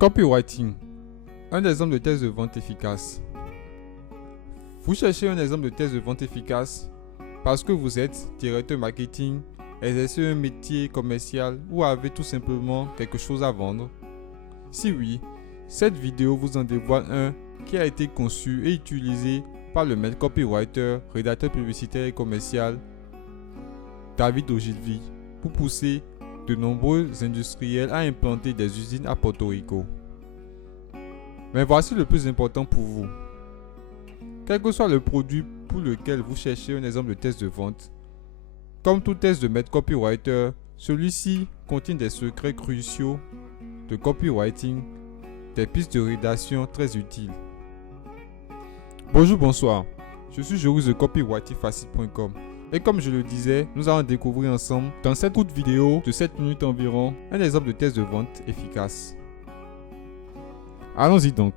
Copywriting, un exemple de thèse de vente efficace. Vous cherchez un exemple de thèse de vente efficace parce que vous êtes directeur marketing, exercez un métier commercial ou avez tout simplement quelque chose à vendre. Si oui, cette vidéo vous en dévoile un qui a été conçu et utilisé par le maître copywriter, rédacteur publicitaire et commercial David Ogilvy pour pousser de nombreux industriels à implanter des usines à Porto Rico. Mais voici le plus important pour vous. Quel que soit le produit pour lequel vous cherchez un exemple de test de vente, comme tout test de maître copywriter, celui-ci contient des secrets cruciaux de copywriting, des pistes de rédaction très utiles. Bonjour, bonsoir. Je suis Joris de copywritingfacile.com. Et comme je le disais, nous allons découvrir ensemble, dans cette courte vidéo de 7 minutes environ, un exemple de test de vente efficace. Allons-y donc.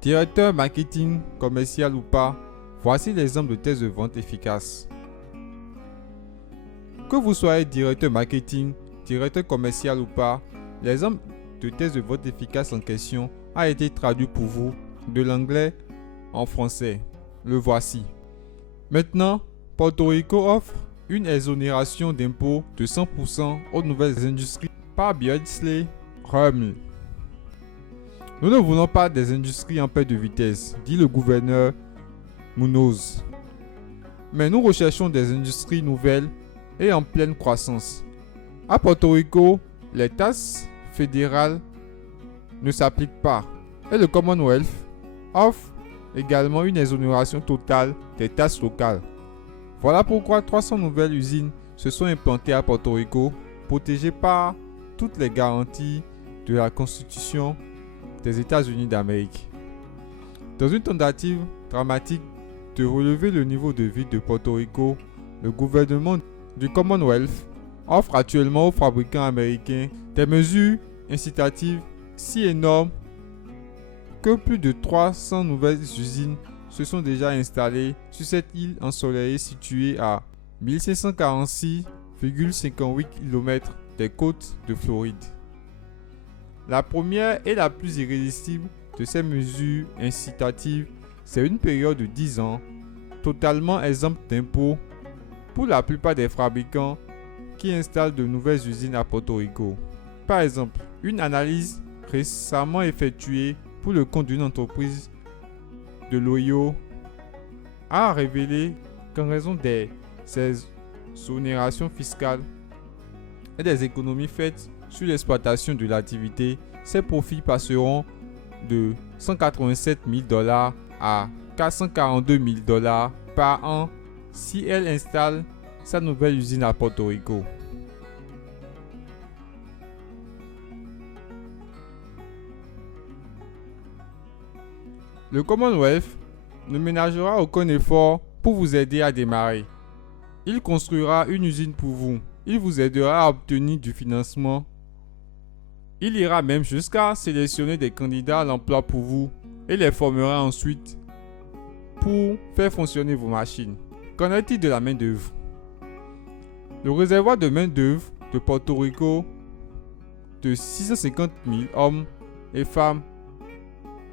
Directeur marketing, commercial ou pas, voici l'exemple de test de vente efficace. Que vous soyez directeur marketing, directeur commercial ou pas, l'exemple de test de vente efficace en question a été traduit pour vous de l'anglais en français. Le voici. Maintenant, Porto Rico offre une exonération d'impôts de 100% aux nouvelles industries par Beardsley Ruml. Nous ne voulons pas des industries en perte de vitesse, dit le gouverneur Munoz. Mais nous recherchons des industries nouvelles et en pleine croissance. À Porto Rico, les taxes fédérales ne s'appliquent pas et le Commonwealth offre également une exonération totale des taxes locales. Voilà pourquoi 300 nouvelles usines se sont implantées à Porto Rico, protégées par toutes les garanties de la Constitution des États-Unis d'Amérique. Dans une tentative dramatique de relever le niveau de vie de Porto Rico, le gouvernement du Commonwealth offre actuellement aux fabricants américains des mesures incitatives si énormes que plus de 300 nouvelles usines se sont déjà installées sur cette île ensoleillée située à 1546,58 km des côtes de Floride. La première et la plus irrésistible de ces mesures incitatives, c'est une période de 10 ans, totalement exempte d'impôts pour la plupart des fabricants qui installent de nouvelles usines à Porto Rico. Par exemple, une analyse récemment effectuée pour le compte d'une entreprise de l'Ohio a révélé qu'en raison des exonérations fiscales et des économies faites sur l'exploitation de l'activité, ses profits passeront de 187 000 $ à 442 000 $ par an si elle installe sa nouvelle usine à Porto Rico. Le Commonwealth ne ménagera aucun effort pour vous aider à démarrer. Il construira une usine pour vous. Il vous aidera à obtenir du financement. Il ira même jusqu'à sélectionner des candidats à l'emploi pour vous et les formera ensuite pour faire fonctionner vos machines. Qu'en est-il de la main-d'œuvre? Le réservoir de main-d'œuvre de Porto Rico de 650 000 hommes et femmes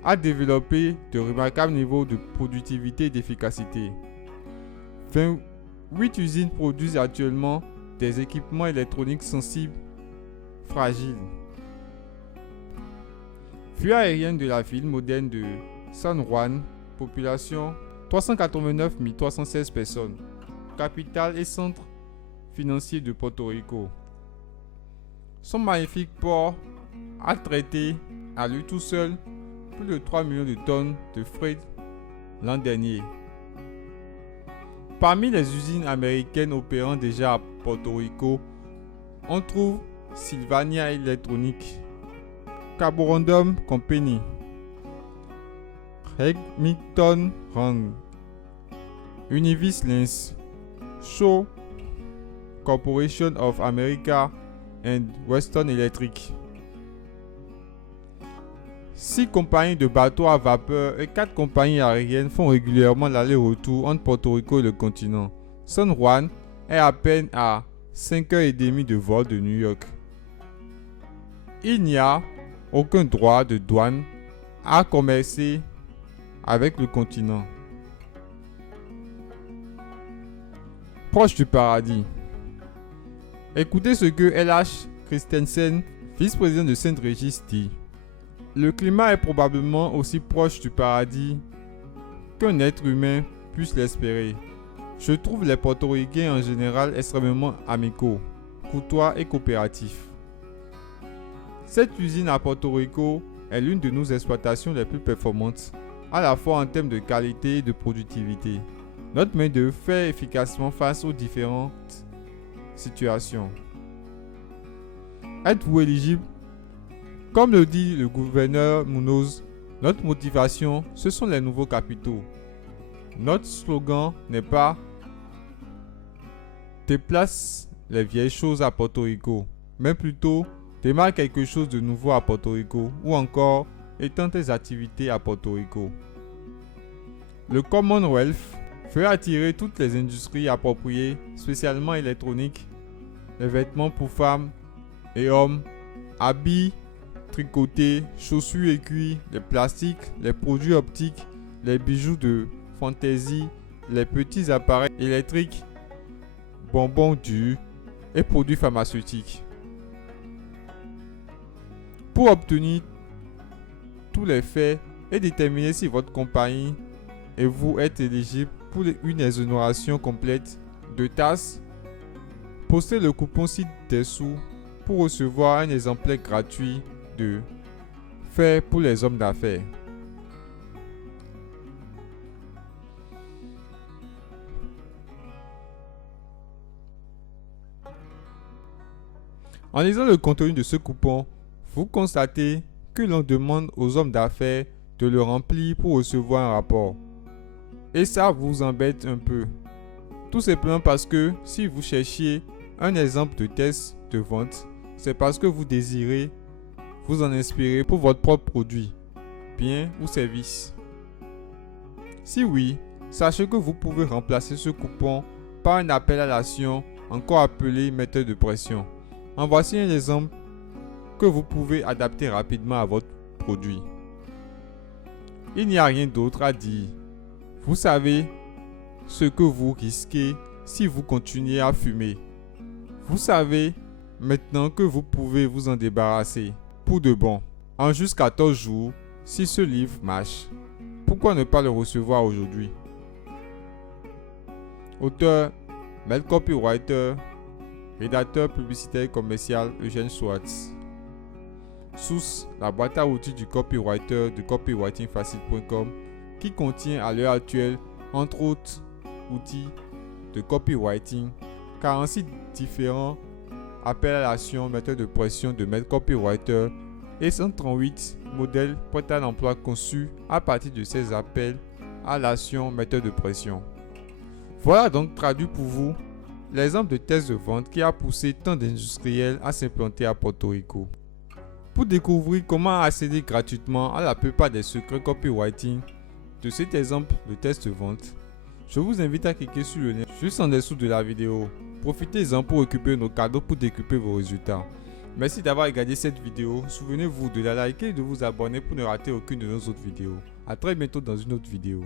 a développé de remarquables niveaux de productivité et d'efficacité. 28 usines produisent actuellement des équipements électroniques sensibles fragiles. Fuite aérienne de la ville moderne de San Juan, population 389 316 personnes, capitale et centre financier de Porto Rico. Son magnifique port a traité à lui tout seul plus de 3 millions de tonnes de fret l'an dernier. Parmi les usines américaines opérant déjà à Porto Rico, on trouve Sylvania Electronic, Carborundum Company, Remington Rand, Univis Lens, Shaw Corporation of America and Western Electric. 6 compagnies de bateaux à vapeur et 4 compagnies aériennes font régulièrement l'aller-retour entre Porto Rico et le continent. San Juan est à peine à 5h30 de vol de New York. Il n'y a aucun droit de douane à commercer avec le continent. Proche du paradis. Écoutez ce que L.H. Christensen, vice-président de Saint-Régis, dit. Le climat est probablement aussi proche du paradis qu'un être humain puisse l'espérer. Je trouve les Portoricains en général extrêmement amicaux, courtois et coopératifs. Cette usine à Porto Rico est l'une de nos exploitations les plus performantes, à la fois en termes de qualité et de productivité. Notre main-d'œuvre fait efficacement face aux différentes situations. Êtes-vous éligible? Comme le dit le gouverneur Munoz, notre motivation, ce sont les nouveaux capitaux. Notre slogan n'est pas « Déplace les vieilles choses à Porto Rico », mais plutôt « Démarre quelque chose de nouveau à Porto Rico » ou encore « Étends tes activités à Porto Rico ». Le Commonwealth veut attirer toutes les industries appropriées, spécialement électroniques, les vêtements pour femmes et hommes, habits, tricotés, chaussures et cuirs, les plastiques, les produits optiques, les bijoux de fantaisie, les petits appareils électriques, bonbons durs et produits pharmaceutiques. Pour obtenir tous les faits et déterminer si votre compagnie et vous êtes éligible pour une exonération complète de taxes, postez le coupon ci-dessous pour recevoir un exemplaire gratuit de Fait pour les hommes d'affaires. En lisant le contenu de ce coupon, vous constatez que l'on demande aux hommes d'affaires de le remplir pour recevoir un rapport. Et ça vous embête un peu. Tout simplement parce que si vous cherchiez un exemple de test de vente, c'est parce que vous désirez vous en inspirer pour votre propre produit, bien ou service. Si oui, sachez que vous pouvez remplacer ce coupon par un appel à l'action, encore appelé méthode de pression. En voici un exemple que vous pouvez adapter rapidement à votre produit. Il n'y a rien d'autre à dire. Vous savez ce que vous risquez si vous continuez à fumer. Vous savez maintenant que vous pouvez vous en débarrasser pour de bon en juste 14 jours si ce livre marche. Pourquoi ne pas le recevoir aujourd'hui? Auteur, mail copywriter, rédacteur publicitaire et commercial Eugène Swartz. Source, la boîte à outils du copywriter de copywritingfacile.com qui contient à l'heure actuelle, entre autres outils de copywriting, 46 différents appels à l'action, méthodes de pression de mail copywriter et 138 modèles prêts à l'emploi conçus à partir de ces appels à l'action, méthodes de pression. Voilà donc traduit pour vous l'exemple de test de vente qui a poussé tant d'industriels à s'implanter à Porto Rico. Pour découvrir comment accéder gratuitement à la plupart des secrets copywriting de cet exemple de test de vente, je vous invite à cliquer sur le lien juste en dessous de la vidéo. Profitez-en pour récupérer nos cadeaux pour décupler vos résultats. Merci d'avoir regardé cette vidéo. Souvenez-vous de la liker et de vous abonner pour ne rater aucune de nos autres vidéos. A très bientôt dans une autre vidéo.